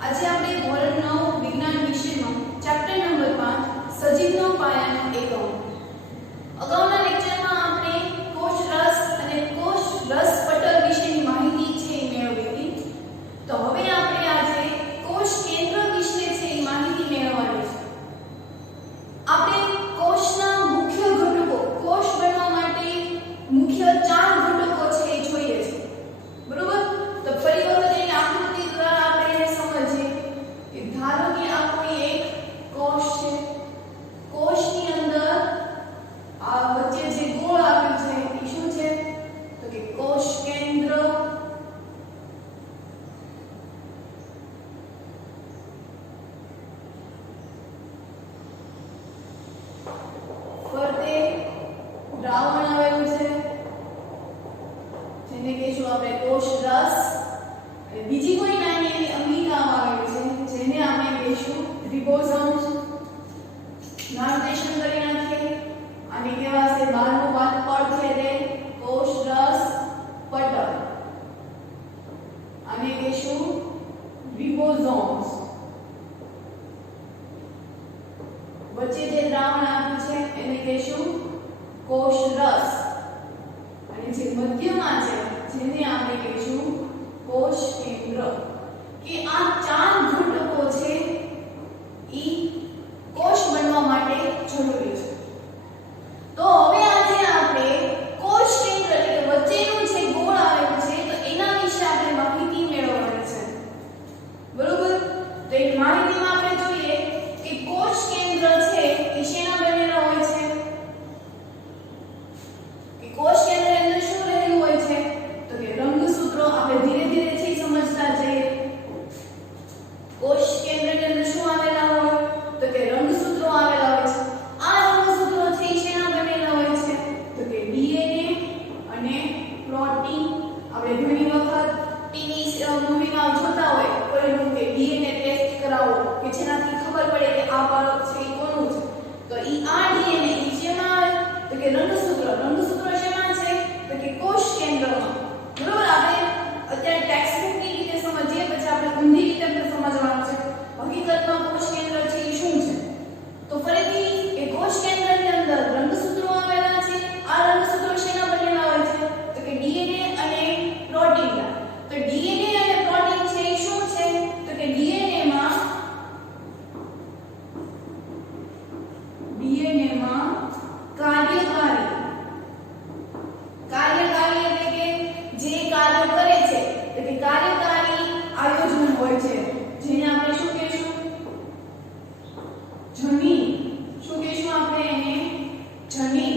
આજે આપણે ધોરણ 9 વિજ્ઞાન વિષયમાં ચેપ્ટર નંબર 5 સજીવનો પાયાનો એકમ. અગાઉના લેક્ચરમાં આપણે કોષ રસ અને કોષ રસ પટલ વિશેની માહિતી છે મેળવી હતી. તો હવે આપણે આજે કોષ કેન્દ્ર વિશે છે માહિતી મેળવવાની છે. આપણે કોષના મુખ્ય ઘટકો, કોષ બનવા માટે મુખ્ય 4 ઘટકો છે એ જોઈએ છે. બરોબર? તો ફરી વખત એની આકૃતિ દ્વારા આપણે સમજીએ કે ધારો કે આ કોઈ એક કોષ છે. કોષની અંદર આ વચ્ચે જે ગોળ આપ્યું છે એ શું છે? તો કે કોષ કેન્દ્ર. ફરતે દ્રાવણ આવેલું છે જેને કહીશું આપણે કોષ રસ. અને બીજી કોઈ નાની એવી અંગિકા આવેલી છે જેને આપણે કહીશું રિબોસોમ્સ. નામકરણ કરી નાખીએ. આને કહેવાશે બહારનું પડ છે તે કોષ રસ પટલ. આને કહીશું રિબોસોમ્સ. વચ્ચે જે દ્રાવણ આપ્યું છે એને કહીશું કોષ રસ. અને જે મધ્યમાં છે જેને આપણે કહીશું કોષ કેન્દ્ર. કે આ 4 ઘટકો છે ઈ કોષ બનવા માટે જરૂરી છે. તો હવે આજે આપણે કોષ કેન્દ્ર એટલે કે વચ્ચેનું જે ગોળ આવેલું છે તો એના વિશે આપણે માહિતી મેળવવાની છે. બરોબર? તો એ માહિતીમાં આપણે જોઈએ કે કોષ કેન્દ્ર છે એ શેના બનેલા હોય છે? કે કોષ કેન્દ્રની અંદર શું રહેલું હોય છે? તો કે રંગસૂત્રો. આપણે ધીરે ધીરે થી સમજતા જઈએ. કોષ કેન્દ્રની અંદર શું આવેલા હોય? તો કે રંગસૂત્રો આવેલા હોય છે. આ રંગસૂત્રો છે એ શેના બનેલા હોય છે? તો કે ડીએનએ અને પ્રોટીન. આપણે ઘણી વખત ટીવી મૂવીમાં જોતા હોય કોઈનું કે ડીએનએ ટેસ્ટ કરાવો કે જેનાથી ખબર પડે કે આ બાળક છે એ કોનું છે. તો ઈ આ ડીએનએ ઈ શેમાં આવે? તો કે રંગસૂત્રો. રંગસૂત્રો શેમાં છે? તો કે કોષ કેન્દ્રમાં. બરોબર? આપણે અત્યારે ટેક્સ્ટબુકની રીતે સમજીએ પછી આપણે ઊંધી રીતે પણ સમજવાનું છે. હકીકતમાં કોષ કેન્દ્ર છે એ શું છે? તો ફરીથી એ કોષ કેન્દ્રની અંદર રંગસૂત્રો આવેલા છે. આ રંગસૂત્રો શેના બનેલા હોય છે? તો કે ડીએનએ અને પ્રોટીનના. તો ડીએનએ અને પ્રોટીન છે એ શું છે? તો કે ડીએનએ માં કાર્યકારી એટલે કે જે કાર્ય કરે છે એટલે કે કાર્યકારી આયોજન હોય છે જેને આપણે શું કહીશું? જનીન. શું કહીશું આપણે એને? જનીન.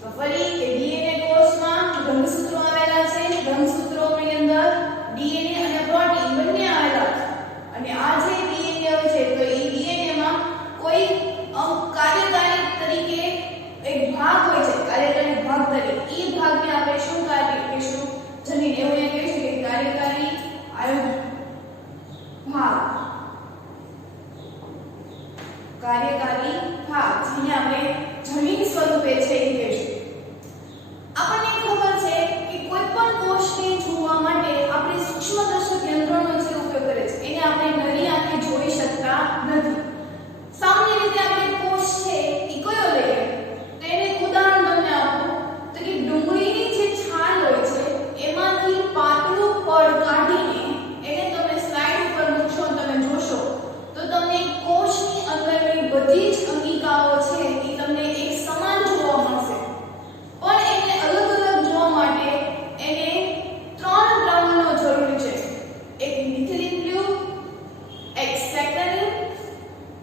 તો ફરી કે ડીએનએ કોષમાં રંગસૂત્રો આવેલા છે. રંગસૂત્રોની અંદર ડીએનએ અને પ્રોટીન બંને આવેલા છે. અને આ જે ડીએનએ હોય છે તો એ ડીએનએ માં કોઈ કાર્યકારી તરીકે એક ભાગ હોય છે. કાર્યકારી ભાગ તરીકે ઈ ભાગને આપણે શું કાર્ય કહીશું? જનીન. એવું એ કહીશું કે કાર્યકારી આયોજન ભાગ. કાર્યકારી ભાગ જેને આપણે જનીન સ્વરૂપે છે એ કહીશું. આપણને ખબર છે કે કોઈ પણ કોષને જોવા માટે આપણે સૂક્ષ્મદર્શક યંત્રનો જે ઉપયોગ કરે છે એને આપણે નરી આંખે જોઈ શકતા નથી. સામાન્ય રીતે આપણે કોષ છે એ કયો લઈએ? તો એને એક ઉદાહરણ તમને આપું તો કે ડુંગળીની જે છાલ હોય છે એમાંથી પાતળું પડ કાઢીને એને તમે સ્લાઇડ ઉપર મૂકશો અને તમે જોશો તો તમને કોષની અંદરની બધી જ અંગિકાઓ છે એ તમને એક સમાન જોવા મળશે. પણ એને અલગ અલગ જોવા માટે એને 3 દ્રાવણો જરૂરી છે. એક મિથિલિન બ્લુ, એક સેક્ટરિન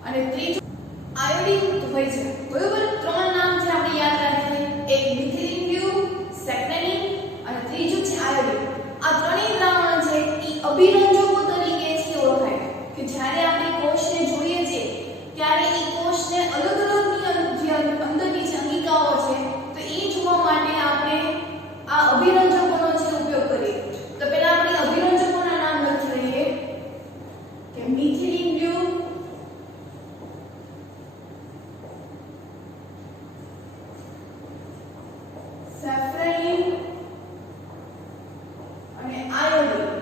અને ત્રીજું આયોડિન હોય છે. બરોબર? 3 નામ છે આપણે યાદ રાખીએ. એક મિથિલિન બ્લુ, સેક્ટરિન અને ત્રીજું છે આયોડિન. આ ત્રણેય દ્રાવણ છે એ અભિરંજકો તરીકે છે ઓળખાય કે જ્યારે આપણે કોષને જોઈએ છે ત્યારે એ કોષને અલગ અલગ જે અંદરની જે અંગિકાઓ છે તો એ જોવા માટે આપણે આ અભિરંજકોનો છે ઉપયોગ કરીએ. તો પહેલા આપણે અભિરંજકોના નામ લખી લઈએ કે મિથિલિન બ્લુ, સેફ્રલિન અને આયોડિન.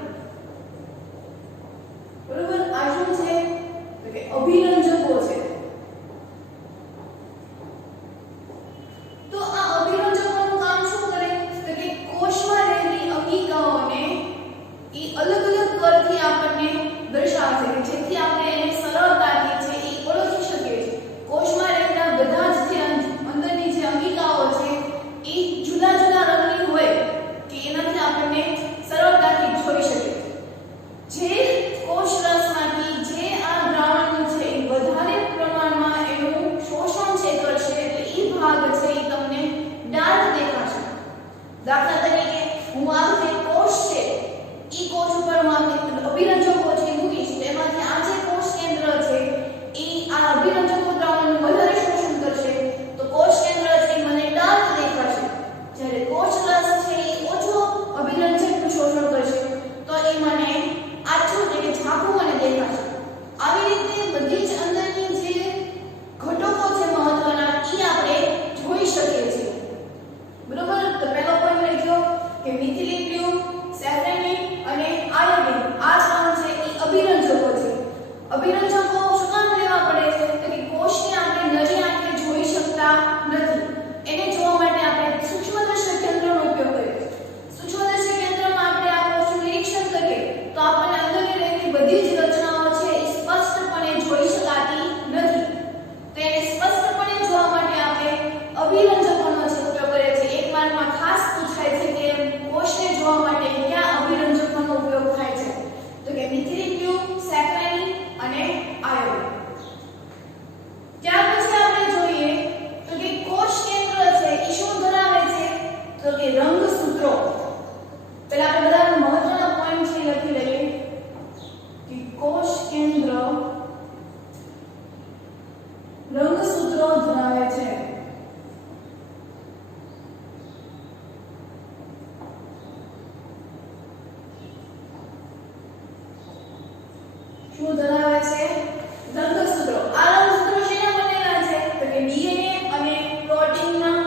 અભિરંજકો શું કામ લેવા પડે છે તો કે કોષને આપણે નરી આંખે જોઈ શકતા નથી. એને જોવા માટે આપણે સૂક્ષ્મદર્શક યંત્રનો ઉપયોગ કરીએ છીએ. સૂક્ષ્મદર્શક યંત્રમાં આપણે આ કોષનું નિરીક્ષણ કરીએ તો આપણને અંદરની રહેલી બધી જ રચનાઓ છે એ સ્પષ્ટપણે જોઈ શકાતી નથી. તો એને સ્પષ્ટપણે જોવા માટે આપણે અભિરંજકોનો જ ઉપયોગ કરીએ છીએ. એક માર્કમાં ખાસ પૂછાય છે કે કોષને જોવા માટે કયા અભિરંજકોનો ઉપયોગ થાય છે તો કે મિથિલિન ટ્યુબ, સેફ્રાઇન અને આયોડિન. ત્યાર પછી આપણે જોઈએ તો કે કોષ કેન્દ્ર છે એ શું ધરાવે છે તો કે રંગસૂત્રો. પહેલા આપણે બધા મહત્વના પોઈન્ટ છે લખી લઈએ કે કોષ કેન્દ્ર રંગસૂત્રો ધરાવે છે. શું ધરાવે છે રંગસૂત્રો. આ રંગસૂત્રો શેના બનેલા છે તો કે ડીએનએ અને પ્રોટીનના.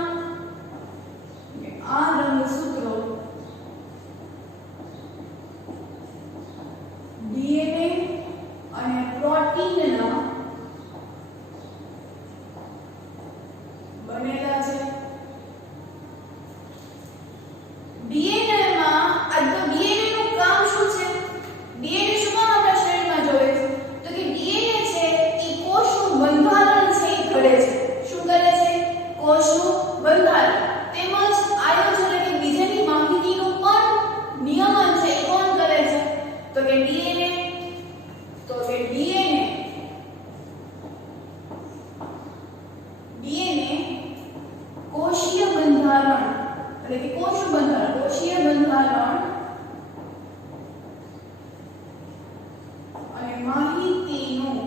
આ રંગસૂત્રો ડીએનએ અને પ્રોટીનના બનેલા છે. ડીએનએ માં આ તો ડીએનએ નું કામ શું છે? ડીએનએ શું કામ આપણા શરીરમાં જોઈએ છે તો કે ડીએનએ છે એ કોષનું બંધારણ છે એ કરે છે. શું કરે છે? કોષનું બંધારણ તેમજ આયોજન એટલે બીજાની માહિતીનું પણ નિયમન છે એ કોણ કરે છે તો કે ડીએનએ. તો કે ડીએનએ કોષીય બંધારણ એટલે કે કોષનું બંધારણ, કોષીય બંધારણ અને માહિતીનું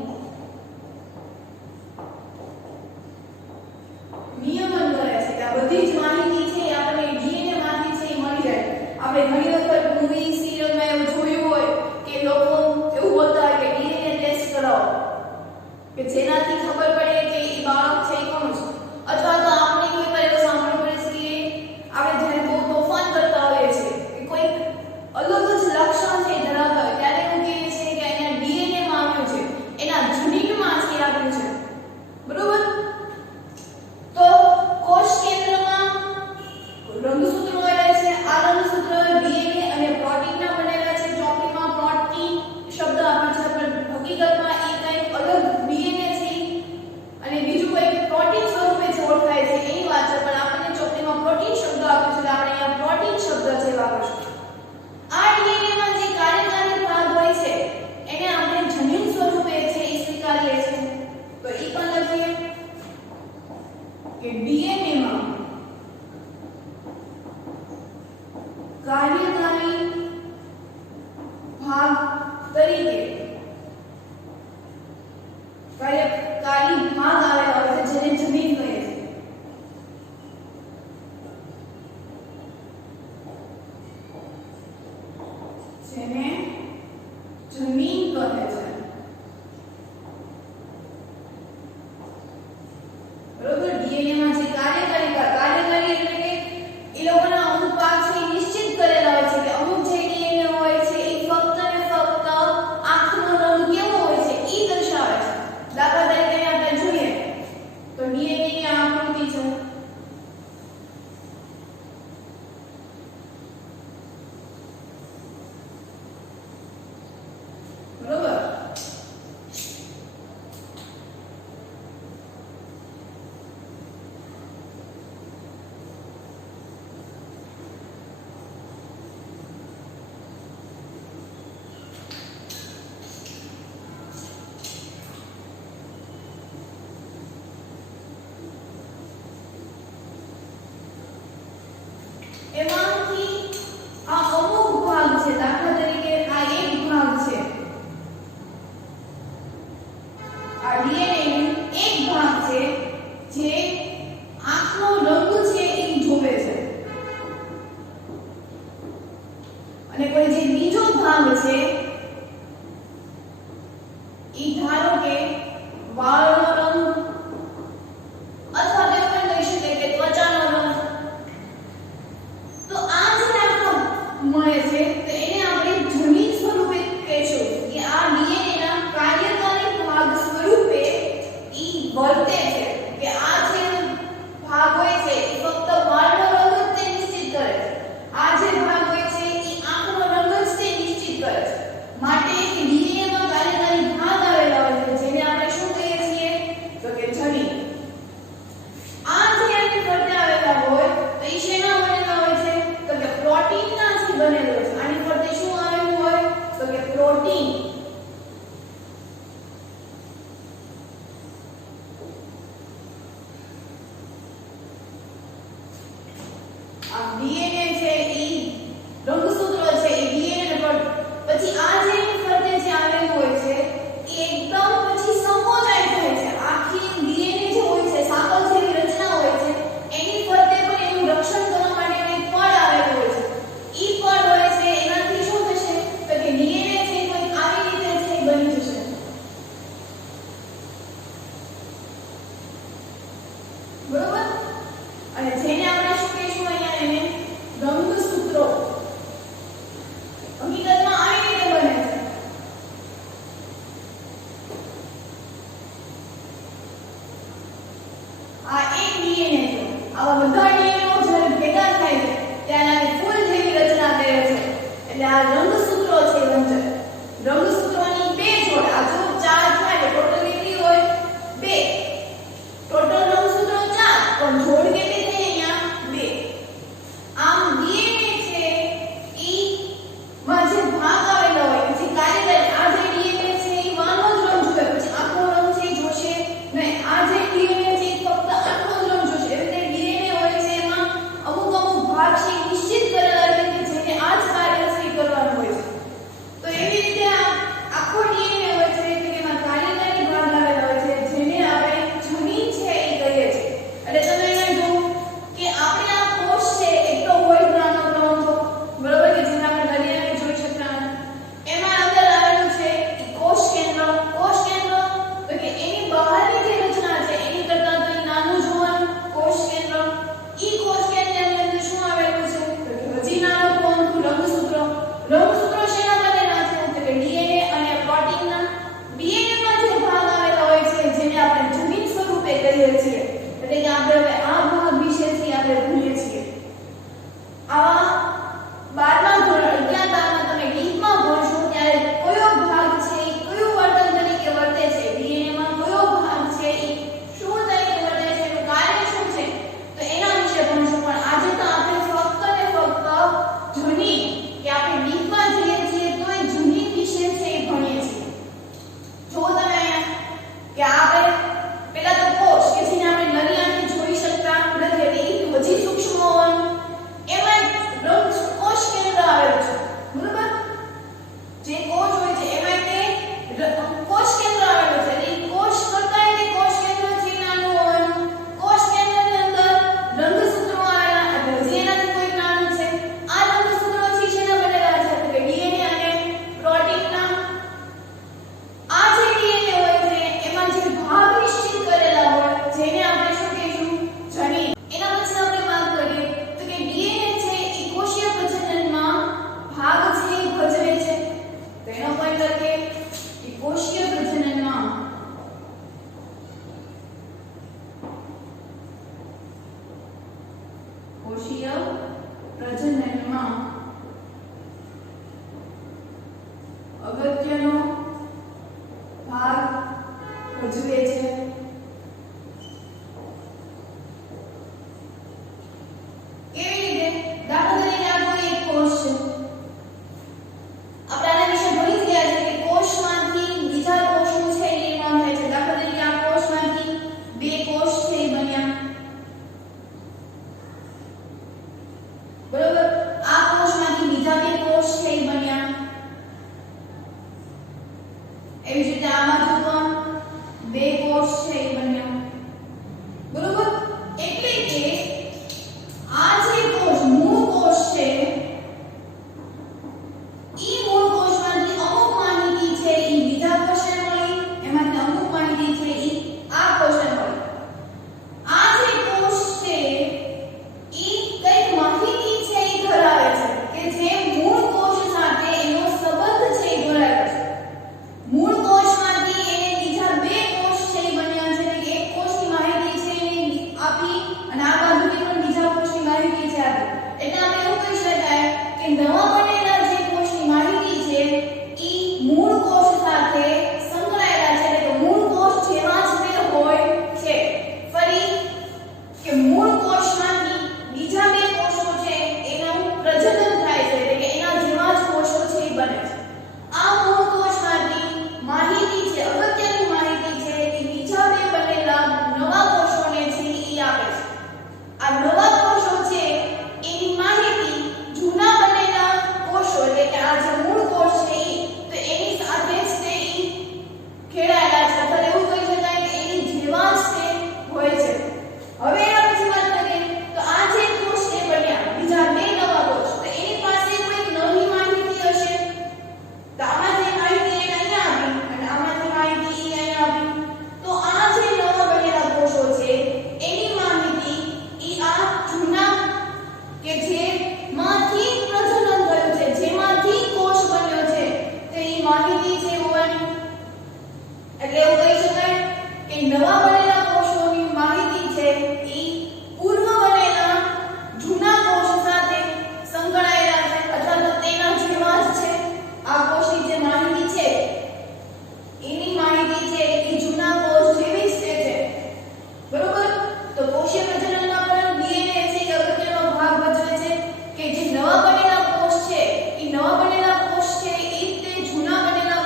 નિયમન કરે છે કે આ બધી જ માહિતી છે એ આપણે ડીએનએ માંથી છે એ મળી જાય. આપણે ઘણી વખત મૂવી સિરિયલમાં એવું જોયું હોય કે લોકો એવું બોલતા હોય કે ડીએનએ ટેસ્ટ કરાવો કે જેનાથી ખબર પડે કે એ બાળક છે એ કોણ છે. અથવા તો આપણે કોઈ વાર એવું સાંભળવું પડે છે કે આપણે જ્યારે બહુ તોફાન કરતા હોઈએ છીએ કે કોઈ અલગ જ લક્ષણ છે ધરાવતા હોય ત્યારે એવું કહીએ છીએ કે અહીંયા ડીએનએ માં આવ્યું છે, એના જનીનમાં છે આવ્યું છે. બરોબર? તો કોષ કેન્દ્રમાં રંગસૂત્રો આવેલા છે. આ રંગસૂત્રો ડીએનએ અને પ્રોટીનના બનેલા છે. ચોપડીમાં પ્રોટીન શબ્દ આપેલ છે પણ હકીકતમાં એ કંઈક અલગ ડીએનએ છે અને બીજું કંઈક પ્રોટીન સ્વરૂપે જે ઓળખાય છે એની વાત છે. પણ આપણને ચોપડીમાં પ્રોટીન શબ્દ આપ્યો છે એટલે આપણે અહીંયા પ્રોટીન શબ્દ છે વાપરશું. આ ડીએનએ માં જે કાર્યકારી ભાગ હોય છે એને આપણે જનીન સ્વરૂપે છે એ સ્વીકારીએ છીએ. તો એ પણ લખીએ કે ડીએનએ માં કાર્યકારી ભાગ તરીકે કાર્યકારી ભાગ આવેલા હોય છે જેને જનીન કહે છે. જેને જનીન કહે છે. બરોબર? ડીએનએ માં જે કાર્યકારી એટલે કે એ લોકોના અમુક ભાગ છે એ નિશ્ચિત કરેલા હોય છે કે અમુક જે ડીએનએ હોય છે એ ફક્ત ને ફક્ત આંખનો રંગ કેવો હોય છે એ દર્શાવે છે. દાખલા તરીકે આપણે જોઈએ તો ડીએનએ ની આકૃતિ છે. બરોબર? જે કોષ હોય છે એમાં તે કોષ કેન્દ્ર આવેલું છે એટલે કોષ કરતા તે કોષ કેન્દ્રથી નાનું હોવાનું કોષ કેન્દ્રની અંદર રંગસૂત્રો આવેલા એટલે જે એનાથી કોઈ નાનું છે આ રંગસૂત્રોથી શેના બનેલા છે તો કે ડીએનએ અને પ્રોટીનના આ જે ડીએનએ હોય છે એમાં જે ભાગ નિશ્ચિત કરેલા હોય જેને આપણે શું કહીશું જનીન એના પછી આપણે વાત કરીએ તો કે ડીએનએ છે એ કોષીય પ્રજનનમાં ભાગ છે એ ભજવે છે તો એનો પોઈન્ટ લખીએ કે કોષીય પ્રજનનમાં અગત્યનો ભાગ ભજવે છે કેવી રીતે દાખલા તરીકે આ કોઈ એક કોષ છે આપણે આના વિશે ભણી ગયા છે કે કોષમાંથી બીજા કોષનું છે એ નિર્માણ થાય છે દાખલા તરીકે આ કોષમાંથી બે કોષ છે એ બન્યા બરોબર આ કોષમાંથી બીજા બે કોષ છે એ બન્યા એવી જ રીતે આમાંથી પણ બે કોષ છે એ બન્યા બરોબર એટલે કે આ જે કોષ મૂળ કોષ છે ઈ મૂળ કોષમાંથી અમુક માહિતી છે ઈ બીજા કોષને મળી એમાંથી અમુક માહિતી છે ઈ આ કોષને મળી આ જે કોષ છે ઈ કઈ માહિતી છે ઈ ધરાવે છે કે જે મૂળ કોષ સાથે એનો સંબંધ છે ઈ ધરાવે છે મૂળ કોષમાંથી એને બીજા બે કોષ છે ઈ બન્યા છે કે એક કોષની માહિતી છે એને આપી અને આ બાજુથી પણ બીજા કોષની માહિતી છે આપી એટલે આપણે એવું કહી શકાય કે નવા બનેલા જે કોષની માહિતી છે ઈ મૂળ કોષ સાથે સંકળાયેલા છે એટલે કે મૂળ કોષ જેવા જ તે હોય છે ફરી કે મૂળ કોષમાંથી બીજા બે કોષો છે એનું પ્રજનન થાય છે એટલે કે એના જેવા જ કોષો છે એ બને છે આ મૂળ કોષમાંથી માહિતી છે અગત્યની માહિતી છે એ બીજા બે બનેલા નવા કોષોને છે એ આપે છે આ નવા કોષો છે એની માહિતી જૂના બનેલા કોષો એટલે કે આ જે મૂળ કોષ છે ઈ તો એની સાથે જ તે ઈ ખેડાયેલા છે અથવા એવું કહી શકાય કે એની જેવા જ તે હોય છે હવે એના પછી વાત કરીએ તો આ જે કોષ છે બન્યા બીજા બે નવા કોષ તો એની પાસે કોઈ નવી માહિતી હશે તો આમાંથી માહિતી એને અહીંયા આપી અને આમાંથી માહિતી ઈ અહીંયા આપી તો આ જે નવા બનેલા કોષો છે એની માહિતી ઈ આ જૂના કે જેમાંથી પ્રજનન થયું છે જેમાંથી કોષ બન્યો છે તો ઈ માહિતી છે હોવાની એટલે એવું કહી શકાય કે નવા બનેલા કોષોની માહિતી છે ઈ પૂર્વ બનેલા જૂના કોષ સાથે સંકળાયેલા છે અથવા તો તેના જેવા જ છે આ કોષની જે માહિતી છે એની માહિતી છે એ જૂના કોષ જેવી જ છે બરોબર તો કોષીય પ્રજનનમાં પણ ડીએનએ છે એ અગત્યનો ભાગ ભજવે છે કે જે નવા બનેલા કોષ છે એ નવા બનેલા કોષ છે એ તે જૂના બનેલા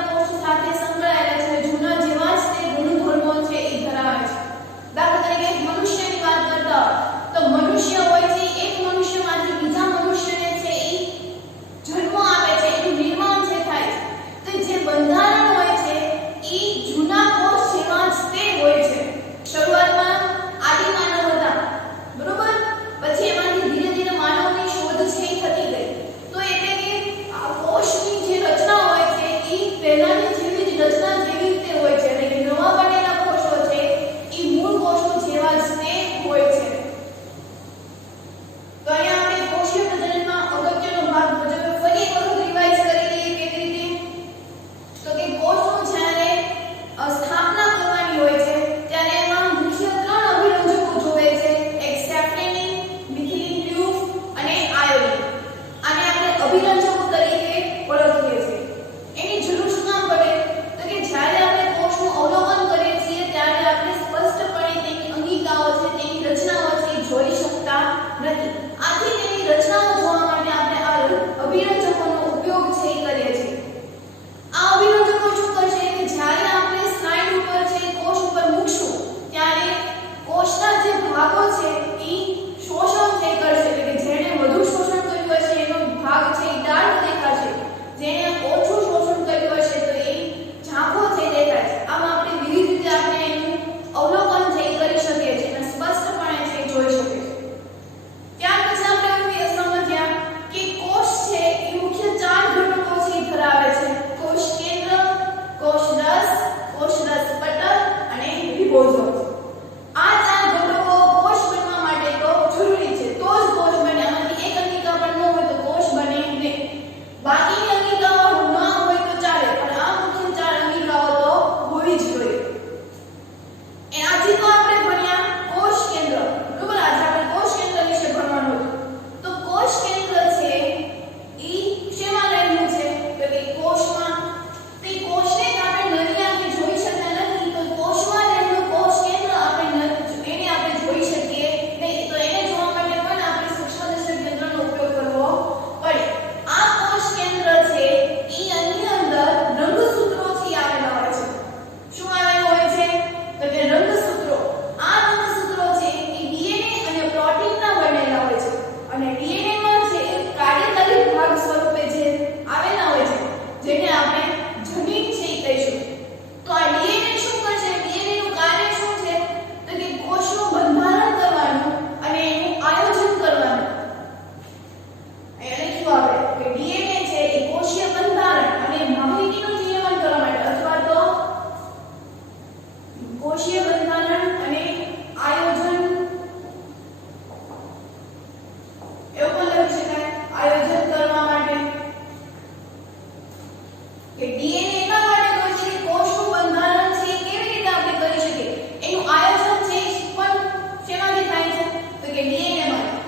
કે ડીએનએ એના માટે હોય છે કે કોષનું બંધારણ છે એ કેવી રીતે આપણે કરી શકીએ, એનું આયોજન છે એ પણ શેમાંથી થાય છે તો કે ડીએનએ માંથી.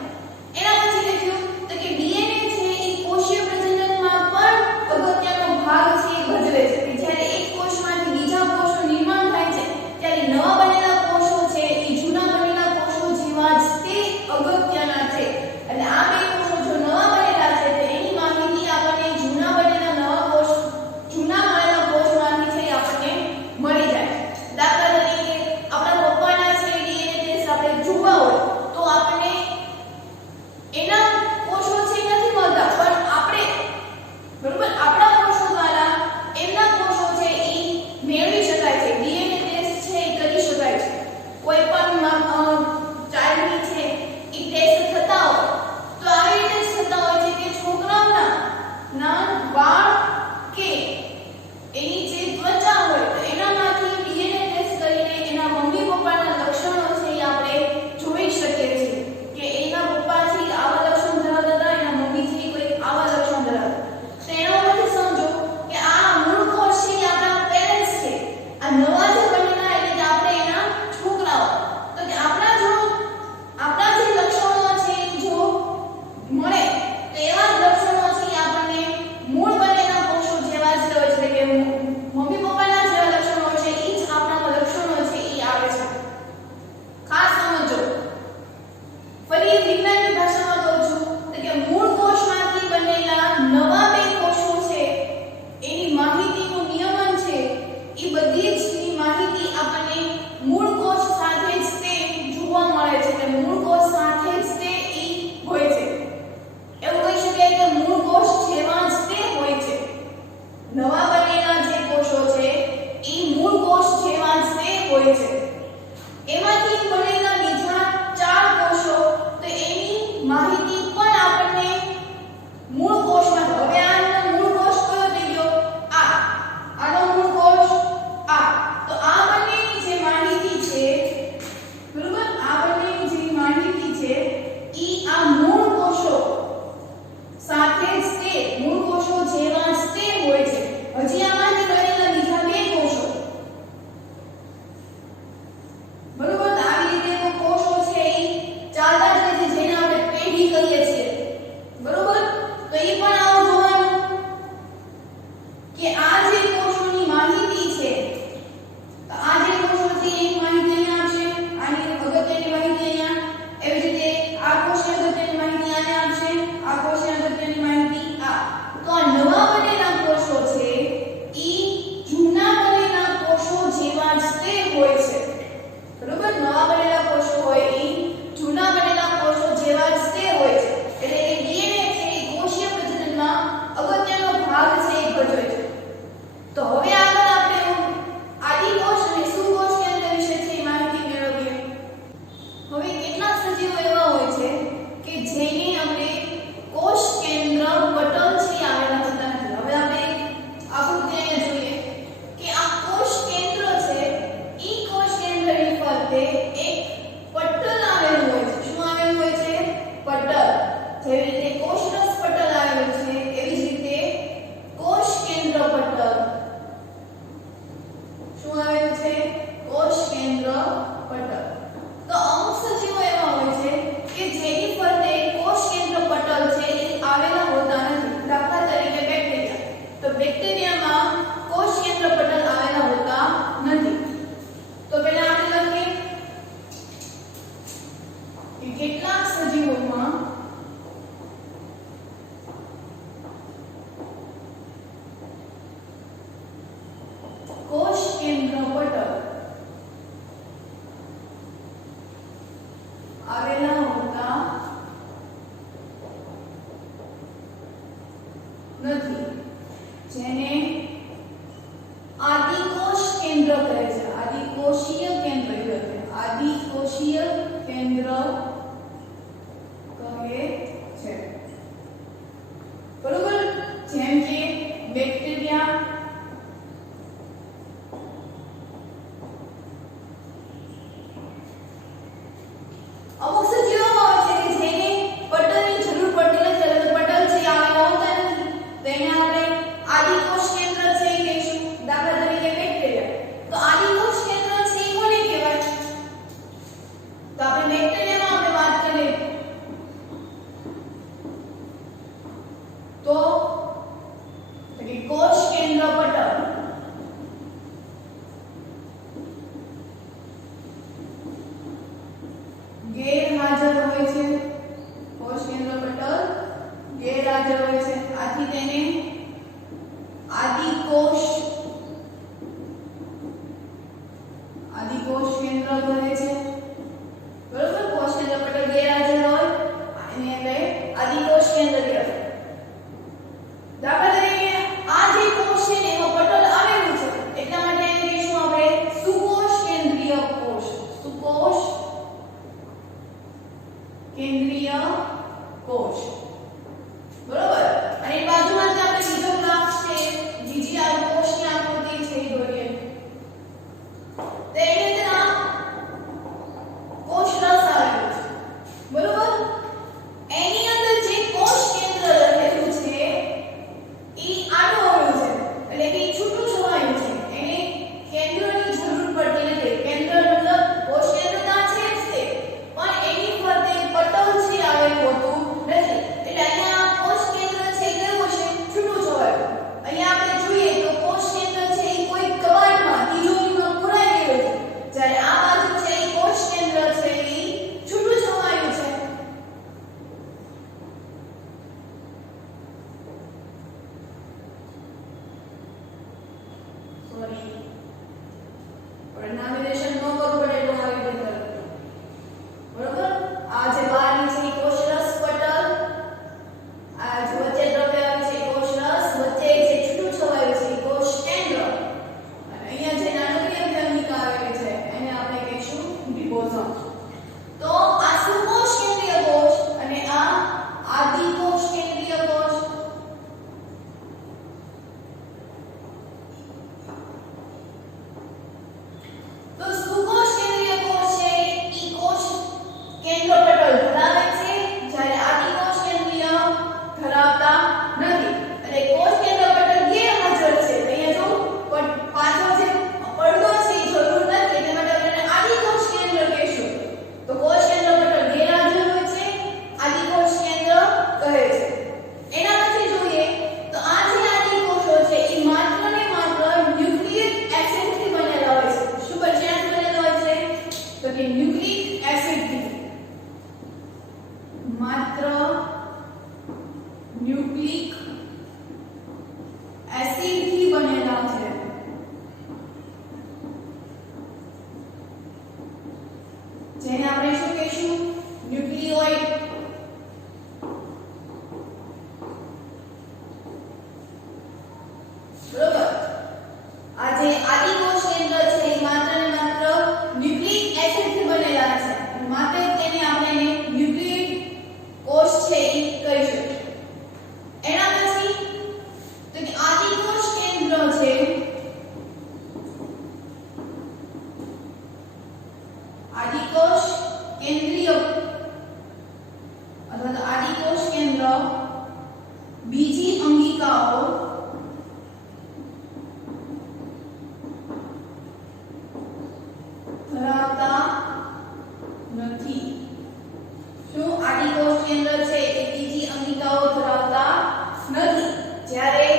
એના પછી લખ્યું તો કે ડીએનએ છે એ કોષીય પ્રજનનમાં પણ અગત્યનો ભાગ છે એ ભજવે છે. કે જ્યારે એક કોષમાંથી બીજા કોષનું નિર્માણ થાય છે ત્યારે નવા બનેલા કોષો છે એ જૂના બનેલા કોષો જેવા જ તે અગત્યના છે. એટલે આ બે કોષો જો નવા બનેલા છે તો એની માહિતી આપણને જૂના બનેલા નવા કોષ જૂના મળેલા કોષમાંથી છે એ આપણને મળી જાય. દાખલા તરીકે આપણા પપ્પાના છે ડીએનએ ટેસ્ટ આપણે જોવા હોય તો આપણને એના કોષો છે એ નથી મળતા, પણ આપણે બરોબર આપણા કોષો દ્વારા એમના કોષો છે એ મેળવી શકાય છે. ડીએનએ ટેસ્ટ છે એ કરી શકાય છે. કોઈ પણ ચાઇલ્ડની છે એ ટેસ્ટ થતા હોય તો આવી રીતે જ થતા હોય છે કે છોકરાઓના વાળ કે એની જે ત્વચા હોય તો એનામાંથી ડીએનએ ટેસ્ટ કરીને એના મમ્મી પપ્પાના લક્ષણો છે એ આપણે જોઈ શકીએ છીએ કે એના પપ્પા છે આવા લક્ષણ ધરાવતા હતા, એના મમ્મી છે કોઈ આવા લક્ષણ ધરાવતા. તો એના પરથી સમજો કે આ મૂળ કોષ છે એ આપણા પેરેન્ટ્સ છે, આ નવા જે બનેલા એટલે કે આપણે એના છોકરાઓ. તો કે આપણા જે લક્ષણો છે એ જો મળે તો એવા જ લક્ષણો છે એ આપણને મૂળ બનેલા કોષો જેવા જ હોય છે કે મમ્મી પપ્પાના જેવા લક્ષણો હોય છે એ જ આપણા લક્ષણો છે એ આવે છે. ખાસ સમજો. ફરી વિજ્ઞાનની ભાષામાં કહું છું તો કે મૂળ કોષમાંથી બનેલા નવા બે કોષો છે એની માહિતીનું નિયમન છે એ બધી જ માહિતી આપણને મૂળ કોષ સાથે જ તે જોવા મળે છે કે મૂળ કોષ સાથે જ તે ઈ હોય છે. એવું કહી શકાય કે મૂળ કોષ જેવા જ તે હોય છે. નવા બનેલા જે કોષો છે એ મૂળ કોષ જેવા જ તે હોય છે. એમાંથી બનેલા બીજા 4 કોષો તો એની માહિતી પણ આપણને મૂળ કોષમાં. હવે આનો મૂળ કોષ કયો થઈ ગયો? આનો મૂળ કોષ આ. તો આ બંનેની જે માહિતી છે બરોબર, આ બંનેની જે માહિતી છે ઈ આ મૂળ કોષો સાથે જ તે મૂળ કોષો જેવા જ તે હોય છે. હજી આમાંથી બનેલા બીજા 2 કોષો બરોબર, આવી રીતે કોઈ કોષો છે એ ચાલતા જ રહે છે જેને આપણે પેઢી કહીએ છીએ બરોબર. તો એ પણ આવું જોવાનું કે આ જે કોષોની માહિતી છે તો આ જે કોષો છે એની માહિતી અહીંયા આવશે, આની અગત્યની માહિતી અહીંયા. એવી જ રીતે આ કોષની અગત્યની માહિતી આને આવશે, આ કોષની અગત્યની માહિતી આ. તો આ નવા બનેલા કોષો છે ઈ જૂના બનેલા કોષો જેવા જ તે હોય છે બરોબર. નવા બનેલા કોષો હોય ઈ જૂના બનેલા કોષો જેવા જ તે હોય છે. એટલે કે ડીએનએ છે એ કોષીય પ્રજનનમાં અગત્યનો ભાગ છે એ ભજવે છે. તો હવે આગળ આપણે આદિકોષ અને સુકોષ કેન્દ્ર વિશે છે એ માહિતી મેળવીએ. હવે કેટલાક સજીવો એવા હોય છે કે જેને આપણે કોષ કેન્દ્ર પટલ છે આવેલા હોતા નથી. હવે આપણે આકૃતિ અહીંયા જોઈએ કે આ કોષ કેન્દ્ર છે ઈ કોષ કેન્દ્રની ફરતે એક પટલ આવેલું હોય છે. શું આવેલું હોય છે? પટલ. જેવી રીતે કોષરસ પટલ આવેલું છે એવી જ રીતે કોષ કેન્દ્ર પટલ. શું આવેલું છે? કોષ કેન્દ્ર પટલ. તો અમુક સજીવો એવા હોય છે કે જેની ફરતે કોષ કેન્દ્ર પટલ છે એ આવેલા હોતા નથી. દાખલા તરીકે બેક્ટેરિયા. તો બેક્ટેરિયામાં કોષ કેન્દ્ર પટલ આવેલા હોતા નથી. તો પહેલા આપણે લખીએ કે કેટલાક સજીવોમાં કોષ કેન્દ્ર પટલ આવેલા હોતા નથી, જેને આદિકોષ કેન્દ્ર કહે છે. આદિકોષીય કેન્દ્ર કહે છે. આદિકોષીય કેન્દ્ર કહે છે બરોબર. જેમ કે બેક્ટેરિયા, અમુક સજીવોમાં હોય છે કે જેને પટલની જરૂર પડતી નથી. પટલ છે આવેલા હોતા નથી તો એને આપણે આદિકોષ કેન્દ્ર છે આદિકોષ કેન્દ્ર કહે છે, બરોબર. કોષ કેન્દ્ર પટલ ગેરહાજર હોય એને આપણે આદિકોષ કેન્દ્ર કહેવાય. દાખલા તરીકે આ જે કોષ છે ને એમાં પટલ આવેલું છે એટલા માટે એને કહીશું આપણે સુકોષ કેન્દ્રીય કોષ. સુકોષ કેન્દ્રીય કોષ, બરોબર. અને બાજુમાં જ આપણે બીજો ગ્રાફ છે, બીજી આ કોષની આકૃતિ છે એ દોરીએ. તો એની અંદર આ કોષ રસ આવેલું છે, બરોબર. એની અંદર જે કોષ કેન્દ્ર રહેલું છે એ આડું આવ્યું છે, એટલે કે છૂટું છવાયું છે. એને કેન્દ્રની જરૂર પડતી નથી. કેન્દ્ર મતલબ કોષ કેન્દ્ર ત્યાં છે જ તે, પણ એની ફરતે પટલ છે આવેલું હોતું નથી. એટલે અહીંયા કોષ કેન્દ્ર છે એ કેવું છે? છૂટું છવાયું. અહીંયા આપણે જોઈએ તો કોષ કેન્દ્ર છે એ કોઈ કબાટમાં તિજોરીમાં પુરાઈ ગયેલું છે, જ્યારે આ બાજુ છે એ કોષ કેન્દ્ર છે એ છૂટું છવાયું છે. સોરી, પણ નામિનેશન ન કરવું પડે એટલું આવી રીતે કરવું, બરોબર. આ જે બહારની છે એ કોષરસ પટલ, આ જે વચ્ચે દ્રવ્ય આવે છે એ કોષરસ, વચ્ચે જે છૂટું છવાયું છે એ કોષ કેન્દ્ર, અને અહીંયા જે નાનકડી અંગિકા આવેલી છે એને આપણે કહીશું રિબોઝોમ. તો આ સુકોષ કેન્દ્રીય કોષ અને આ આદિકોષ કેન્દ્રીય કોષ. તો સુકોષ કેન્દ્રીય કોષ છે ઈ કોષ કેન્દ્ર પટલ ધરાવે છે, જ્યારે આદિકોષ કેન્દ્રીય ધરાવતા નથી. એટલે કોષ કેન્દ્ર પટલ ગેરહાજર છે. અહીંયા જો પાછળ જે પડદો છે એ જરૂર નથી, એટલે માટે આપણે આદિકોષ કેન્દ્ર કહીશું. તો કોષ કેન્દ્ર પટલ ગેરહાજર હોય છે, આદિકોષ કેન્દ્ર કહે છે. એના પછી જોઈએ તો આ જે આદિકોષો છે એ માત્ર ને માત્ર ન્યુક્લિક એસિડ થી બનેલા હોય છે. શું પરચેન બનેલા હોય છે? તો કે ન્યુક્લિક એસિડ થી. માત્ર ન્યુક્લિક એસિડ થી બનેલા છે. જેને આપણે શું કહીશું? ન્યુક્લિયોઇડ. બરોબર. આ જે આદિકોષ કેન્દ્ર છે એ માત્ર ને માત્ર ન્યુક્લિક એસિડ થી બનેલા છે, માટે તેને આપણે ન્યુક્લિક કોષ છે એ કહીશું. એના પછી તો કે આદિકોષ કેન્દ્ર છે આદિકોષ કેન્દ્રીય અથવા તો આદિકોષ કેન્દ્ર બીજી અંગિકાઓ ધરાવતા નથી. શું આદિકોષ કેન્દ્ર છે એ બીજી અંગિકાઓ ધરાવતા નથી, જ્યારે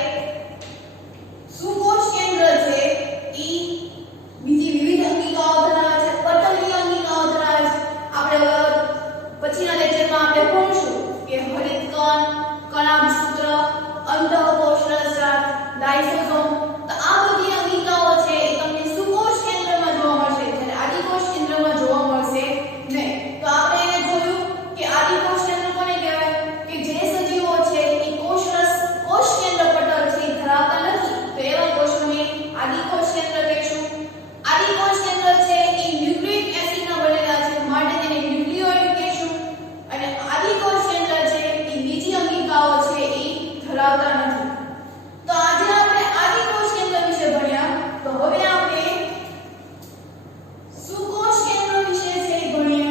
સુકોષ કેન્દ્ર છે એ બીજી વિવિધ અંગિકાઓ ધરાવે છે, પટલની અંગિકાઓ ધરાવે છે. આપણે પછીના લેક્ચરમાં આપણે ભણીશું કે હરિતકણ, કણાભસૂત્ર, અંતઃકોષ રસજાળ, લાઇસોસોમ. તો આ બધી અંગિકાઓ છે એ તમને સુકોષ કેન્દ્રમાં જોવા મળશે, જ્યારે આદિકોષ કેન્દ્રમાં જોવા મળશે નહીં. તો આપણે એને જોયું કે આદિકોષ કેન્દ્ર કોને કહેવાય? કે જે સજીવો છે એ કોષ કેન્દ્ર પટલ છે એ ધરાવતા નથી, તો એવા કોષોને આદિકોષ કેન્દ્ર કહીશું. આદિકોષ કેન્દ્ર છે એ ન્યુક્લિક એસિડના બનેલા છે, માટે તેને ન્યુક્લિયોઇડ કહીશું. અને આદિકોષ કેન્દ્ર છે એ બીજી અંગિકાઓ છે એ ધરાવતા નથી. તો આજે આપણે આદિકોષ કેન્દ્ર વિશે ભણ્યા. તો હવે આપણે સુકોષ કેન્દ્ર વિશે છે એ ભણીએ.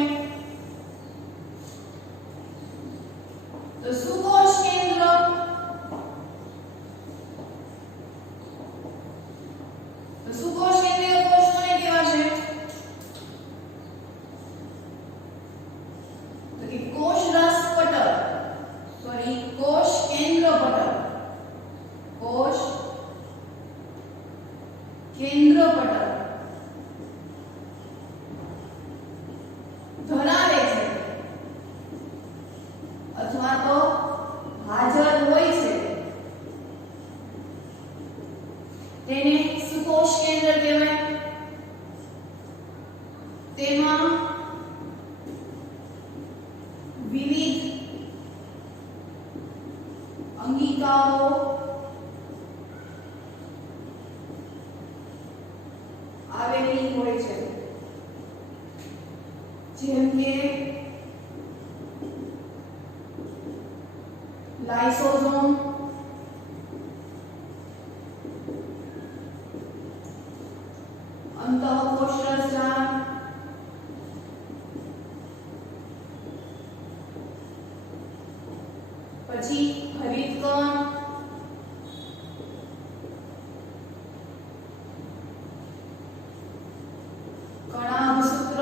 તો સુકોષ કેન્દ્ર કેન્દ્રીય કોષ કોને કહેવાશે? તો કે કોષ રસ પટલ, સોરી કોષ કેન્દ્ર પટલ, કોષ કેન્દ્ર પટલ ધરાવે છે અથવા તો હાજર હોય છે. તેને સુકોષ કેન્દ્ર કહેવાય. તેમાં વિવિધ અંગિકાઓ આવેલી હોય છે, જેમ કે લાઇસોસોમ, અંતઃકોશરસજાળ, પછી હરિતકણ, કણાભસૂત્ર,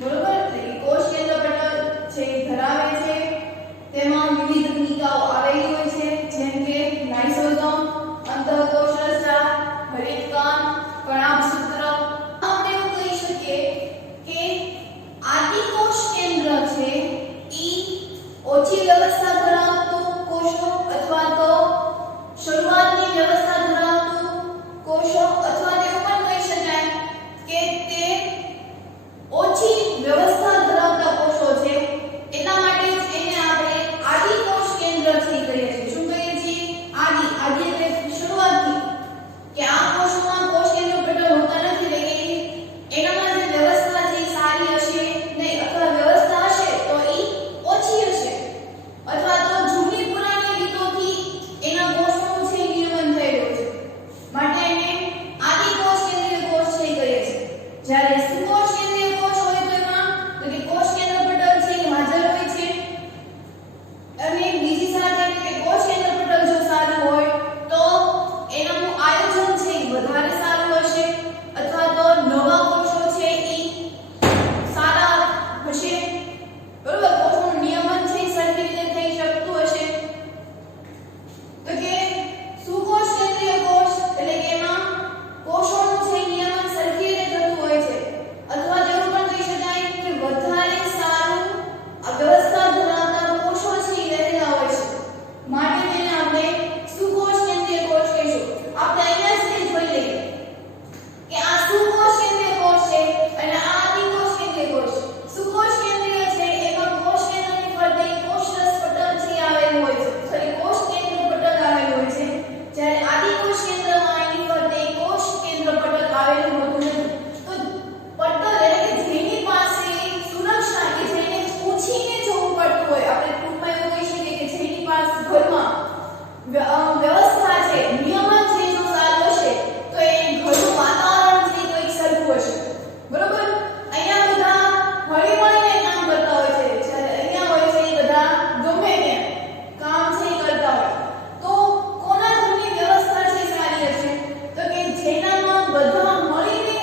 બરોબર. કોષ કેન્દ્ર પટલ છે ધરાવે છે, તેમાં વિવિધ અંગિકાઓ આવેલી હોય છે, જેમ કે લાઇસોસોમ, અંતઃકોશરસજાળ, હરિતકણ, કણાભસૂત્ર. આપણે એવું કહી શકીએ કે આદિકોષ કેન્દ્ર છે ઈ ઓછી વ્યવસ્થા ધરાવતું કોષો અથવા તો શરૂઆતની વ્યવસ્થા ધરાવતું કોષો અથવા તો એવું પણ કહી શકાય કે તે ઓછી વ્યવસ્થા ધરાવતા કોષો છે, એટલા માટે જ એને આપણે આદિકોષ કેન્દ્ર થી કહીએ છીએ. શું કહીએ છીએ? આદિ એટલે શરૂઆતથી, કે આ કોષોમાં કોષ કેન્દ્ર પટલ હોતા નથી, એટલે કે એનામાં જે વ્યવસ્થા છે સારી હશે નહીં, અથવા વ્યવસ્થા હશે તો ઈ ઓછી હશે, અથવા તો જૂની પુરાણી રીતોથી એના કોષોનું છે નિયમન થયેલું છે, માટે એને આદિકોષ કેન્દ્રીય કોષ છે કહીએ છીએ. જ્યારે સુકોષ કેન્દ્રીય કોષ હોય તો એમાં તો કે કોષ કેન્દ્ર પટલ છે એ હાજર હોય છે, અને બીજી સાથે એટલે કે કોષ કેન્દ્ર પટલ જો સારું હોય તો એનું આયોજન છે એ વધારે સારું હશે, અથવા તો નવા કોષો છે એ સારા હશે, બરોબર. કોષોનું નિયમન છે એ સરખી રીતે થઈ શકતું હશે. તો કે સુકોષ કેન્દ્રીય કોષ એટલે કે એમાં કોષોનું છે નિયમન સરખી રીતે થતું હોય છે, અથવા તો એવું પણ કહી શકાય કે વધારે સારું વ્યવસ્થા ધરાવતા કોષો છે એ રહેલા હોય છે, માટે તેને આપણે સુકોષ કેન્દ્રીય કોષ કહીશું. આપણે અહીંયા જ જોઈ લઈએ કે આ સુકોષ કેન્દ્રીય કોષ છે અને આ આદિકોષ કેન્દ્રીય કોષ. સુકોષ કેન્દ્રીય છે એમાં કોષ કેન્દ્રની ફરતે કોષરસ પટલ છે આવેલું હોય છે, સોરી કોષ કેન્દ્ર પટલ આવેલું હોય છે, જ્યારે આદિકોષ કેન્દ્રમાં એની ફરતે કોષ કેન્દ્ર પટલ આવેલું હોતું નથી. તો પટલ એટલે કે જેની પાસે સુરક્ષા કે જેને પૂછીને જોવું પડતું હોય, આપણે ટૂંકમાં એવું કહી શકીએ કે જેની પાસે ઘરમાં વ્યવસ્થા છે, નિયમન છે જો સારું હશે તો એ ઘરનું વાતાવરણ છે તો એક સરખું હશે, બરોબર. અહીંયા બધા હળી મળીને કામ કરતા હોય છે, જ્યારે અહીંયા હોય છે એ બધા ગમે તેમ કામ છે એ કરતા હોય, તો કોના ઘરની વ્યવસ્થા છે સારી હશે? તો કે જેનામાં બધા મળીને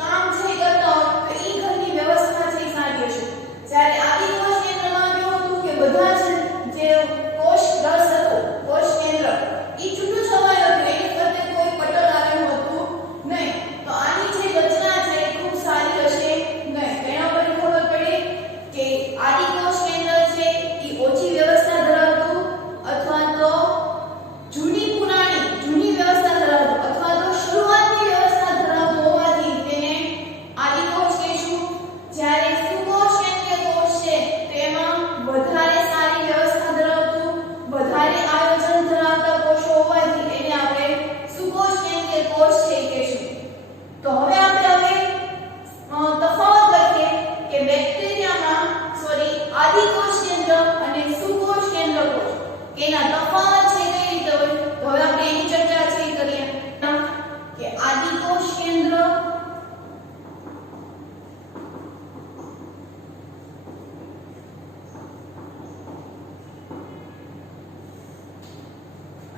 કામ છે એ કરતા હોય તો એ ઘરની વ્યવસ્થા છે એ સારી હશે. જ્યારે આદિકોષ કેન્દ્રમાં કેવું હતું કે બધા જ જે કોષ રસ હતો, કોષ કેન્દ્ર ઈ છૂટું છવાયું હતું, એની ફરતે કોઈ પટલ આવેલું હતું નહીં, તો આની જે રચના છે એ ખૂબ સારી હશે નહીં. તેના પર ખબર પડી કે આદિકોષ કેન્દ્ર છે ઈ ઓછી વ્યવસ્થા ધરાવતું અથવા તો જૂની વ્યવસ્થા ધરાવતું અથવા તો શરૂઆતની વ્યવસ્થા ધરાવતું હોવાથી તેને આદિકોષ કહીશું. જ્યારે સુકોષ કેન્દ્રીય કોષ છે તેમાં વધારે સારી વ્યવસ્થા ધરાવતું, વધારે આયોજન ધરાવતા કોષો હોવાથી એને આપણે સુકોષ કેન્દ્રીય કોષ છે કહીશું. તો હવે આપણે તફાવત લખીએ કે બેક્ટેરિયામાં આદિકોષ કેન્દ્ર અને સુકોષ કેન્દ્ર કોષ એના તફાવત છે કઈ રીતે હોય. તો હવે આપણે એની ચર્ચા છે એ કરીએ કે આદિકોષ કેન્દ્ર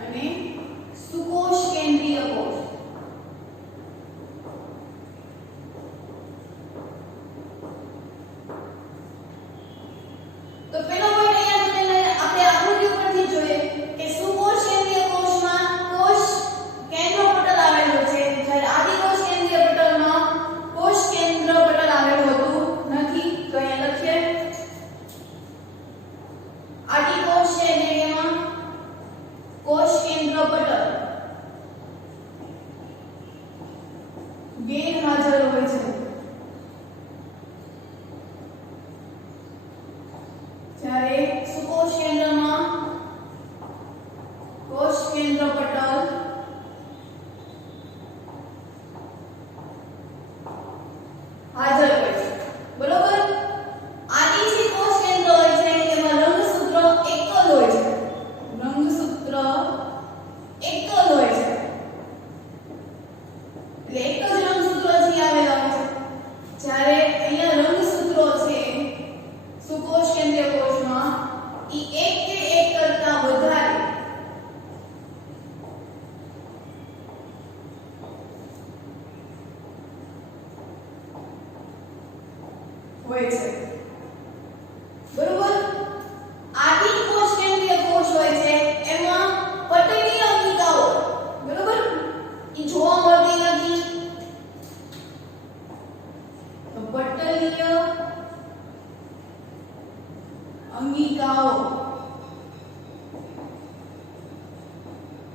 અને સુકોષ કેન્દ્રીય કોષ. તો પેલો પોઈન્ટ અહીંયા આપણે આકૃતિ ઉપરથી જોઈએ કે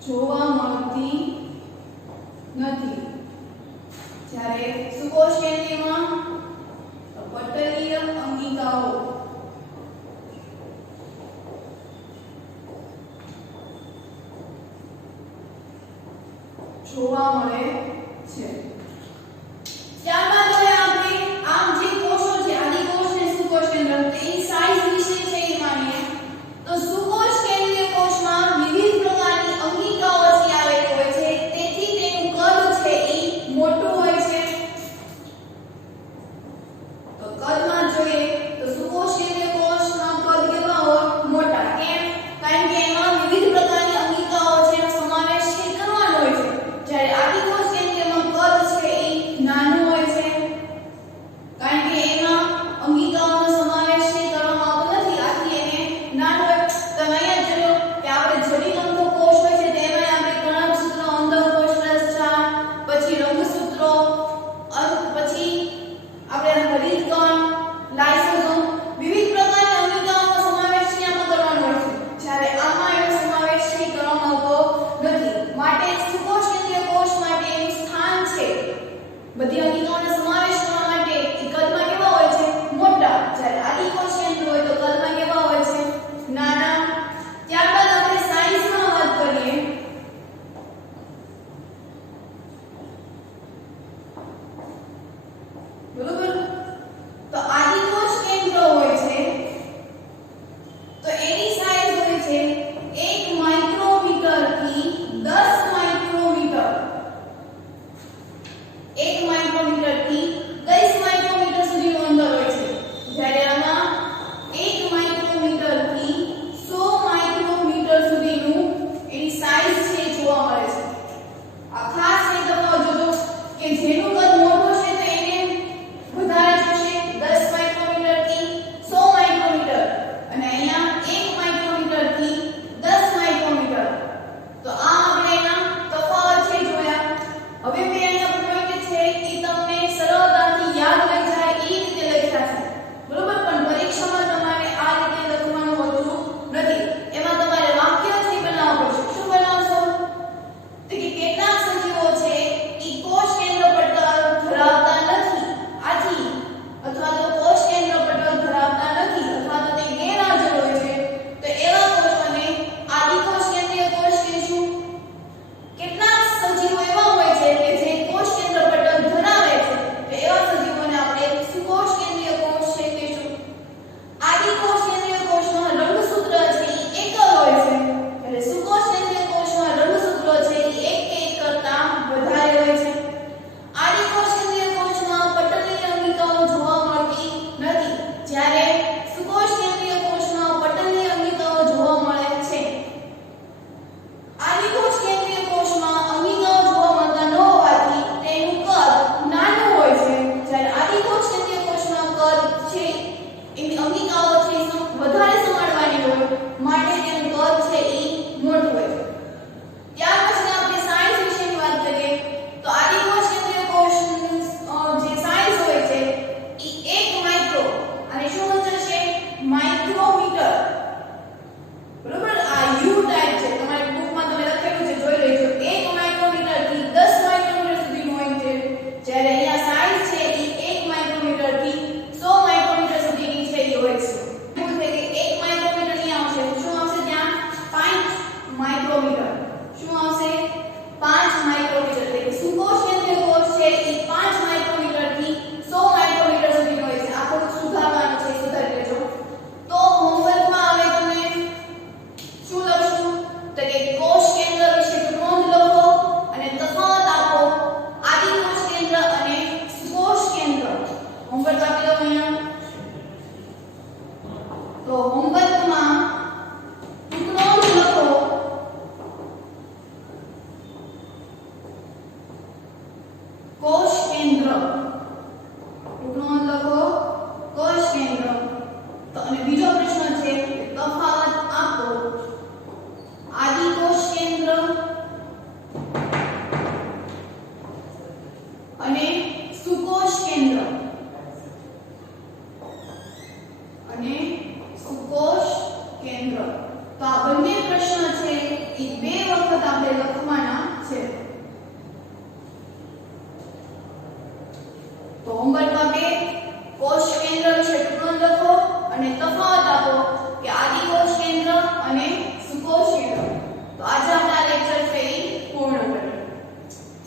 જોવા મળતી નથી. જ્યારે સુકોષ કેન્દ્રમાં પટલીય અંગિકાઓ જોવા મળે છે. ત્યારબાદ હવે આપણે આમ જે કોષો છે આદિકોષ અને સુકોષ કેન્દ્ર તેની સાઇઝ વિશે છે એ માનીએ તો સુકોષ કેન્દ્રીય કોષમાં વિવિધ પ્રકારની અંગિકાઓ છે આવેલી હોય છે, તેથી તેનું કદ છે એ મોટું હોય છે. તો કદમાં જોઈએ તો સુકોષ કેન્દ્રીય કોષના કદ કેવા હોય? મોટા. કેમ? કારણ કે એમાં વિવિધ પ્રકારની અંગિકાઓ છે એનો સમાવેશ કરવાનો હોય છે. જ્યારે આદિકોષ કેન્દ્રમાં કદ છે એ નાનું હોય છે, કારણ કે એમાં અંગિકાઓનો સમાવેશ કરવામાં આવતો નથી, આથી એને નાનું હોય. તમે અહીંયા જોયો કે આપણે જનીનંતો કોષ હોય છે તેમાં આપણે કણકસૂત્રો, અંડકોષ, રસછા, પછી રંગસૂત્રો, પછી આપણે હરિતકણ, લાઇસોસોમ વિવિધ પ્રકારની અંગિકાઓનો સમાવેશ આમાં કરવાનો હોય છે. જ્યારે આમાં એનો સમાવેશ કરવામાં આવતો નથી. માટે સુકોષ કેન્દ્રીય કોષ માટે એનું સ્થાન છે બધી અંગિકાઓનો સમાવેશ કરવા માટે એ કદમાં કેવા હોય છે? મોટા. જ્યારે આદિકોષ કેન્દ્ર હોય તો કદમાં કેવા હોય છે? નાના. ત્યારબાદ આપણે સાઇઝમાં વાત કરીએ બરોબર. તો આદિકોષ કેન્દ્ર હોય છે તો એની સાઇઝ હોય છે 1 માઇક્રોમીટર થી 10 માઇક્રોમીટર. 1 માઇક્રોમીટર થી 10 માઇક્રોમીટર સુધીનું અંતર હોય છે. જ્યારે આમાં 1 માઇક્રોમીટર થી 100 માઇક્રોમીટર સુધીનું એની સાઇઝ છે જોવા મળે છે. આ ખાસ એ તમે જોજો કે જેનું કદ મોટું છે તો એને વધારે જોશે 10 માઇક્રોમીટર થી 100 માઇક્રોમીટર અને અહીંયા 1 માઇક્રોમીટર થી 10 માઇક્રોમીટર. તો આ આપણે એના તફાવત છે જોયા. હવે બે અહીંયા પોઈન્ટ છે એ તમને સરળતાથી યાદ રહી જાય એ રીતે લખ્યા છે બરોબર. પણ પરીક્ષામાં તમારે આ રીતે લખવાનું હોતું નથી. એમાં તમારે વાક્ય છે બનાવવું પડશે. શું બનાવશો? તો કે કેટલાક સજીવો છે એ કોષ કેન્દ્ર પટલ ધરાવતા નથી, આથી અથવા તો કોષ કેન્દ્ર પટલ ધરાવતા નથી અથવા તો તે ગેરહાજર હોય છે તો એવા કોષોને આદિકોષ કેન્દ્રીય કોષ કહીશું. કેટલાક સજીવો એવા હોય છે કે જે કોષ કેન્દ્ર પટલ ધરાવે છે તો એવા સજીવોને આપણે સુકોષ કેન્દ્રીય કોષ કહીશું. આદિકોષ કેન્દ્રીય કોષમાં રંગસૂત્ર છે એ એકલ હોય છે, એટલે સુકોષ કેન્દ્રીય કોષમાં રંગસૂત્રો છે એ એક કે એક કરતાં વધારે હોય છે. આદિકોષ કેન્દ્રીય કોષમાં પટલીય અંગિકાઓ જોવા મળતી નથી, જ્યારે સુકોષ કેન્દ્રીય કોષમાં પટલીય અંગિકાઓ જોવા મળે છે. આદિકોષ કેન્દ્રીય કોષમાં અંગિકાઓ જોવા મળતા ન હોવાથી તેનું કદ નાનું હોય છે, જ્યારે આદિકોષ કેન્દ્રીય કોષમાં કદ છે એની અંગિકાઓ છે વધારે સમાડવાની હોય માટે તેનું કદ છે એ મોટું હોય છે. ત્યાર પછી આપણે સાઇઝ વિશેની વાત કરીએ તો આદિકોષ કેન્દ્રીય કોષની જે સાઇઝ હોય છે એ 1 માઇક્રો અને શું થશે? માઇક્રોમીટર. બરોબર. આ યુ ટાઈપ છે, તમારી બુકમાં તમે લખેલું છે જોઈ લેજો. 1 માઇક્રોમીટર થી 10 માઇક્રોમીટર સુધીનું હોય છે, જ્યારે અહીંયા સાઇઝ છે એ 1 માઇક્રોમીટર થી 100 માઇક્રોમીટર સુધીની છે એ હોય છે. શું છે કે 1 માઇક્રોમીટર અહીંયા આવશે. શું આવશે ત્યાં? 5 માઇક્રોમીટર. શું આવશે? 5 માઇક્રોમીટર. એટલે કે સુકોષ કેન્દ્રીય કોષ છે એ 5 માઇક્રોમીટર થી 100 માઇક્રોમીટર સુધીનો હોય છે. આ થોડુંક સુધારવાનું છે, સુધારી લેજો. તો હોમવર્કમાં આવે તમે શું લખશું? તો કે કોષ કેન્દ્ર વિશે નોંધ લખો અને તફાવત આપો આદિકોષ કેન્દ્ર અને સુકોષ કેન્દ્ર. હોમવર્ક આપી દો અહીંયા. તો હોમવર્કમાં નોંધ લખો કોષ કેન્દ્ર. નોંધ લખો કોષ કેન્દ્ર. તો અને બીજો પ્રશ્ન છે તફાવત આપો આદિકોષ કેન્દ્ર અને સુકોષ કેન્દ્ર. અને સુકોષ કેન્દ્ર. તો આ બંને પ્રશ્ન છે એ બે વખત આપણે લખવાના છે. તો હોમવર્કમાં 2 કોષ કેન્દ્ર વિશે ટૂંકમાં લખો અને તફાવત આપો